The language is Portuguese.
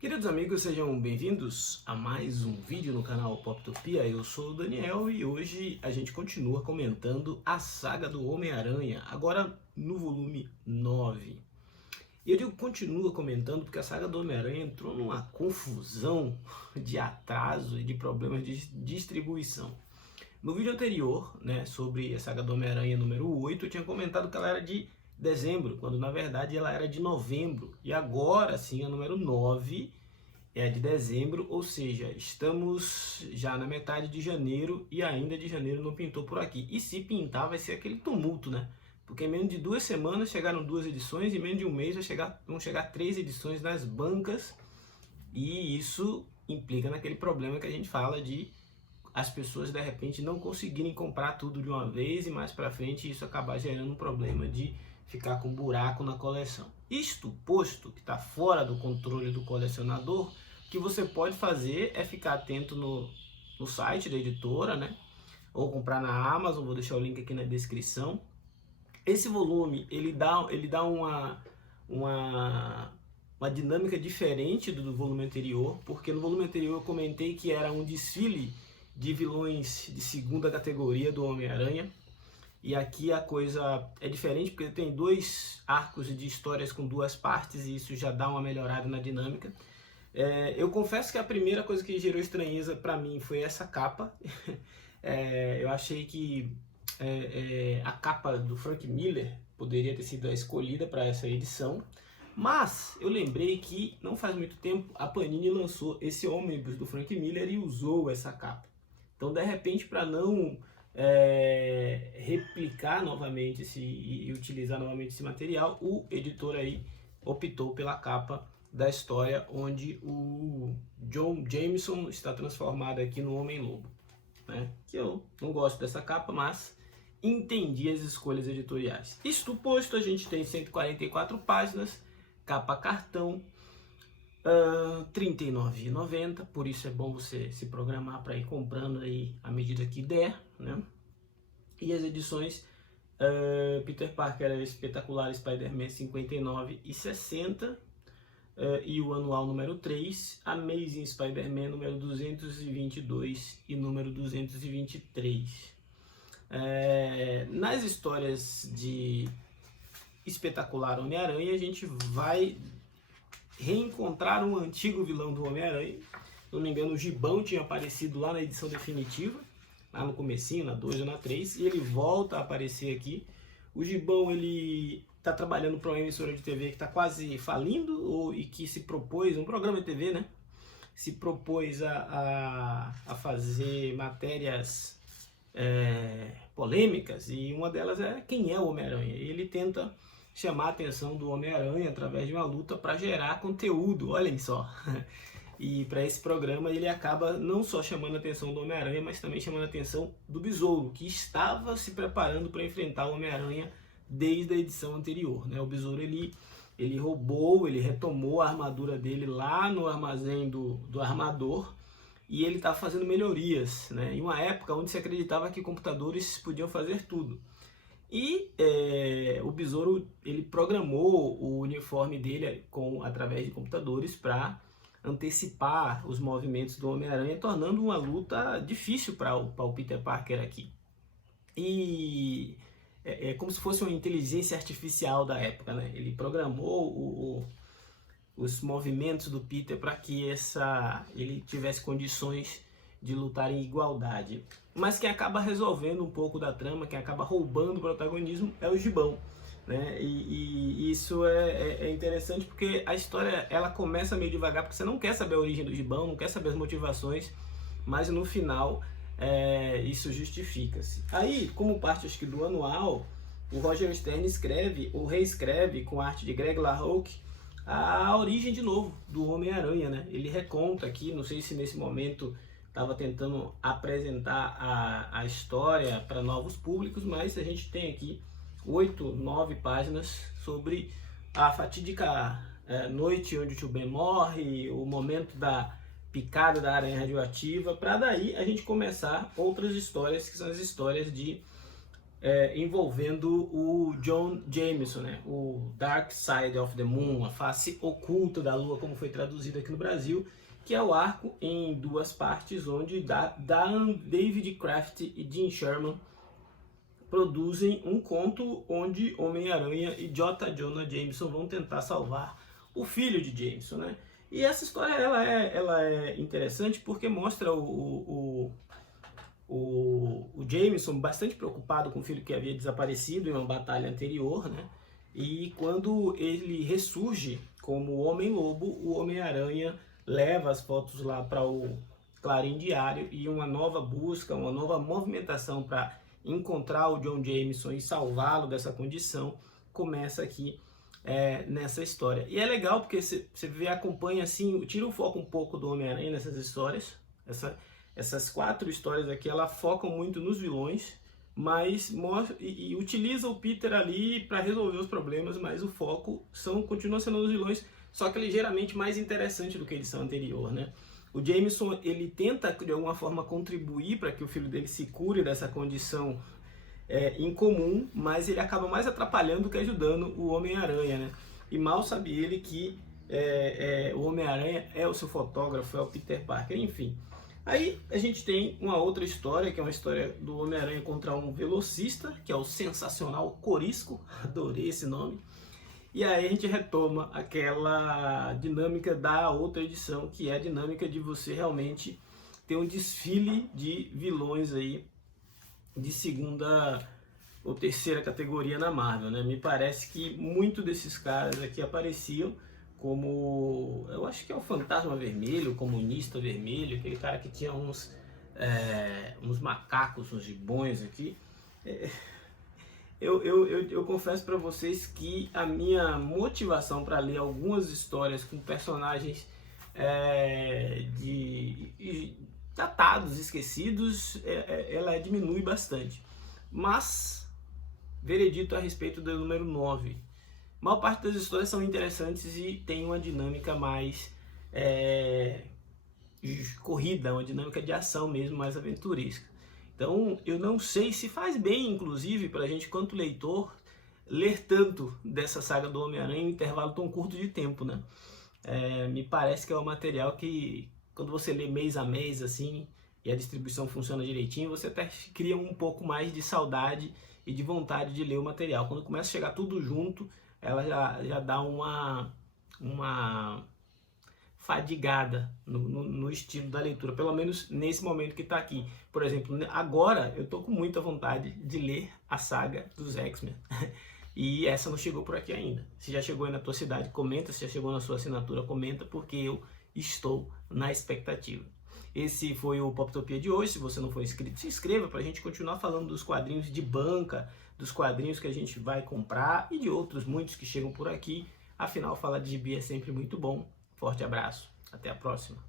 Queridos amigos, sejam bem-vindos a mais um vídeo no canal Poptopia. Eu sou o Daniel e hoje a gente continua comentando a saga do Homem-Aranha, agora no volume 9. E eu digo continua comentando porque a saga do Homem-Aranha entrou numa confusão de atraso e de problemas de distribuição. No vídeo anterior, sobre a saga do Homem-Aranha número 8, eu tinha comentado que ela era de dezembro, quando na verdade ela era de novembro. E agora sim, a número 9 é de dezembro, ou seja, estamos já na metade de janeiro e ainda de janeiro não pintou por aqui. E se pintar vai ser aquele tumulto, né? Porque em menos de 2 semanas chegaram 2 edições e em menos de um mês vão chegar 3 edições nas bancas. E isso implica naquele problema que a gente fala de as pessoas de repente não conseguirem comprar tudo de uma vez e mais para frente isso acabar gerando um problema de ficar com buraco na coleção. Isto posto que está fora do controle do colecionador, o que você pode fazer é ficar atento no site da editora, né? Ou comprar na Amazon, vou deixar o link aqui na descrição. Esse volume ele dá uma dinâmica diferente do volume anterior, porque no volume anterior eu comentei que era um desfile de vilões de segunda categoria do Homem-Aranha. E aqui a coisa é diferente porque tem 2 arcos de histórias com 2 partes e isso já dá uma melhorada na dinâmica. Eu confesso que a primeira coisa que gerou estranheza para mim foi essa capa. Eu achei que a capa do Frank Miller poderia ter sido a escolhida para essa edição. Mas eu lembrei que não faz muito tempo a Panini lançou esse ônibus do Frank Miller e usou essa capa. Então, de repente, para não replicar novamente e utilizar novamente esse material, o editor aí optou pela capa da história onde o John Jameson está transformado aqui no Homem-Lobo, né? Que eu não gosto dessa capa, mas entendi as escolhas editoriais. Isto posto, a gente tem 144 páginas, capa cartão, R$ 39,90, por isso é bom você se programar para ir comprando aí à medida que der, né? E as edições Peter Parker Espetacular Spider-Man 59,60 e o anual número 3, Amazing Spider-Man número 222 e número 223. Nas histórias de Espetacular Homem-Aranha, a gente vai reencontrar um antigo vilão do Homem-Aranha. Se não me engano, o Gibão tinha aparecido lá na edição definitiva, lá no comecinho, na 2 ou na 3, e ele volta a aparecer aqui. O Gibão, ele está trabalhando para uma emissora de TV que está quase falindo, e que se propôs, um programa de TV, né? Se propôs a fazer matérias polêmicas, e uma delas é quem é o Homem-Aranha. Ele tenta chamar a atenção do Homem-Aranha através de uma luta para gerar conteúdo, olhem só. E para esse programa ele acaba não só chamando a atenção do Homem-Aranha, mas também chamando a atenção do Besouro, que estava se preparando para enfrentar o Homem-Aranha desde a edição anterior, né? O Besouro ele retomou a armadura dele lá no armazém do armador, e ele está fazendo melhorias, né? Em uma época onde se acreditava que computadores podiam fazer tudo. E o Besouro ele programou o uniforme dele através de computadores para antecipar os movimentos do Homem-Aranha, tornando uma luta difícil para o Peter Parker aqui. E é como se fosse uma inteligência artificial da época, né? Ele programou os movimentos do Peter para que ele tivesse condições de lutar em igualdade. Mas quem acaba resolvendo um pouco da trama, quem acaba roubando o protagonismo é o Gibão, né? E isso é interessante porque a história ela começa meio devagar, porque você não quer saber a origem do Gibão, não quer saber as motivações, mas no final isso justifica-se. Aí, como parte acho que do anual, o Roger Stern reescreve com arte de Greg LaRocque a origem de novo do Homem-Aranha, né? Ele reconta aqui, não sei se nesse momento estava tentando apresentar a história para novos públicos, mas a gente tem aqui 8, 9 páginas sobre a fatídica noite onde o Tio Ben morre, o momento da picada da aranha radioativa, para daí a gente começar outras histórias, que são as histórias de envolvendo o John Jameson, né? O Dark Side of the Moon, a face oculta da Lua, como foi traduzido aqui no Brasil, que é o arco em 2 partes, onde David Kraft e Jim Sherman produzem um conto onde Homem-Aranha e J. Jonah Jameson vão tentar salvar o filho de Jameson, né? E essa história ela é interessante porque mostra o Jameson bastante preocupado com o filho que havia desaparecido em uma batalha anterior, né? E quando ele ressurge como Homem-Lobo, o Homem-Aranha leva as fotos lá para o Clarim Diário e uma nova busca, uma nova movimentação para encontrar o John Jameson e salvá-lo dessa condição começa aqui nessa história. E é legal porque você acompanha assim, tira o foco um pouco do Homem-Aranha nessas histórias. Essas 4 histórias aqui, ela focam muito nos vilões, mas e utiliza o Peter ali para resolver os problemas, mas o foco continua sendo nos vilões, só que ligeiramente mais interessante do que a edição anterior, né? O Jameson, ele tenta de alguma forma contribuir para que o filho dele se cure dessa condição incomum, mas ele acaba mais atrapalhando do que ajudando o Homem-Aranha, né? E mal sabe ele que o Homem-Aranha é o seu fotógrafo, é o Peter Parker, enfim. Aí a gente tem uma outra história, que é uma história do Homem-Aranha contra um velocista, que é o sensacional Corisco, adorei esse nome. E aí a gente retoma aquela dinâmica da outra edição, que é a dinâmica de você realmente ter um desfile de vilões aí de 2ª ou 3ª categoria na Marvel, né? Me parece que muito desses caras aqui apareciam como, eu acho que é o Fantasma Vermelho, o Comunista Vermelho, aquele cara que tinha uns macacos, uns gibões aqui. Eu confesso para vocês que a minha motivação para ler algumas histórias com personagens datados, esquecidos, ela diminui bastante. Mas, veredito a respeito do número 9. A maior parte das histórias são interessantes e tem uma dinâmica mais corrida, uma dinâmica de ação mesmo, mais aventuresca. Então, eu não sei se faz bem, inclusive, para a gente, quanto leitor, ler tanto dessa saga do Homem-Aranha em um intervalo tão curto de tempo, né? Me parece que é um material que, quando você lê mês a mês, assim, e a distribuição funciona direitinho, você até cria um pouco mais de saudade e de vontade de ler o material. Quando começa a chegar tudo junto, ela já dá uma fadigada no estilo da leitura, pelo menos nesse momento que está aqui. Por exemplo, agora eu estou com muita vontade de ler a saga dos X-Men. E essa não chegou por aqui ainda. Se já chegou aí na tua cidade, comenta. Se já chegou na sua assinatura, comenta, porque eu estou na expectativa. Esse foi o Poptopia de hoje. Se você não for inscrito, se inscreva para a gente continuar falando dos quadrinhos de banca, dos quadrinhos que a gente vai comprar e de outros muitos que chegam por aqui. Afinal, falar de gibi é sempre muito bom. Forte abraço. Até a próxima.